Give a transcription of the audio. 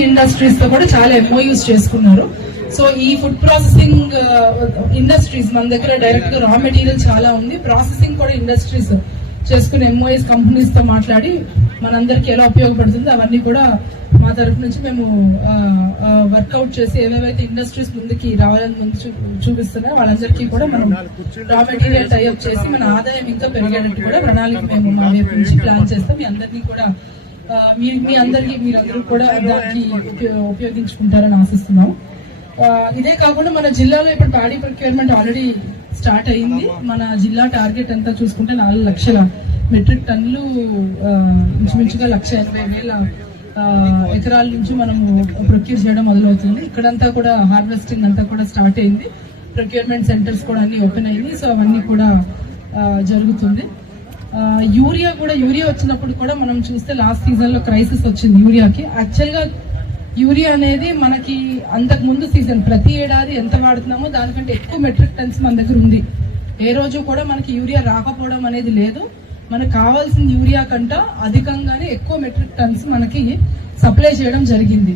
Processing ఇండస్ట్రీస్తో కూడా చాలా MoUs చేసుకున్నారు. సో ఈ ఫుడ్ ప్రాసెసింగ్ ఇండస్ట్రీస్ మన దగ్గర డైరెక్ట్గా రా మెటీరియల్ చాలా ఉంది. ప్రాసెసింగ్ కూడా ఇండస్ట్రీస్ చేసుకునే ఎంఓఎస్ కంపెనీస్తో మాట్లాడి మనందరికి ఎలా ఉపయోగపడుతుందో అవన్నీ కూడా మా తరఫు నుంచి మేము వర్కౌట్ చేసి ఏవేవైతే ఇండస్ట్రీస్ ముందుకి రావాలని ముందు చూపిస్తున్నాయో వాళ్ళందరికీ కూడా మనం రా మెటీరియల్ టైఅప్ చేసి మన ఆదాయం ఇంకా పెరిగేటట్టు కూడా ప్రణాళిక మేము మా వైపు నుంచి ప్లాన్ చేస్తాం. మీ అందరినీ కూడా మీరు మీ మీ అందరికీ మీరందరూ కూడా దానికి ఉపయోగించుకుంటారని ఆశిస్తున్నాం ఇదే కాకుండా మన జిల్లాలో ఇప్పుడు ప్యాడీ ప్రొక్యూర్మెంట్ ఆల్రెడీ స్టార్ట్ అయింది. మన జిల్లా టార్గెట్ అంతా చూసుకుంటే నాలుగు లక్షల మెట్రిక్ టన్నులు ఇంచుమించుగా లక్ష ఎనభై వేల ఎకరాల నుంచి మనము ప్రొక్యూర్ చేయడం మొదలవుతుంది. ఇక్కడంతా కూడా హార్వెస్టింగ్ అంతా కూడా స్టార్ట్ అయింది. ప్రొక్యూర్మెంట్ సెంటర్స్ కూడా అన్ని ఓపెన్ అయింది సో అవన్నీ కూడా జరుగుతుంది. యూరియా కూడా యూరియా వచ్చినప్పుడు కూడా మనం చూస్తే లాస్ట్ సీజన్లో క్రైసిస్ వచ్చింది యూరియాకి. యాక్చువల్గా యూరియా అనేది మనకి అంతకు ముందు సీజన్ ప్రతి ఏడాది ఎంత వాడుతున్నామో దానికంటే ఎక్కువ మెట్రిక్ టన్స్ మన దగ్గర ఉంది. ఏ రోజు కూడా మనకి యూరియా రాకపోవడం అనేది లేదు. మనకు కావాల్సిన యూరియా కంట అధికంగానే ఎక్కువ మెట్రిక్ టన్స్ మనకి సప్లై చేయడం జరిగింది.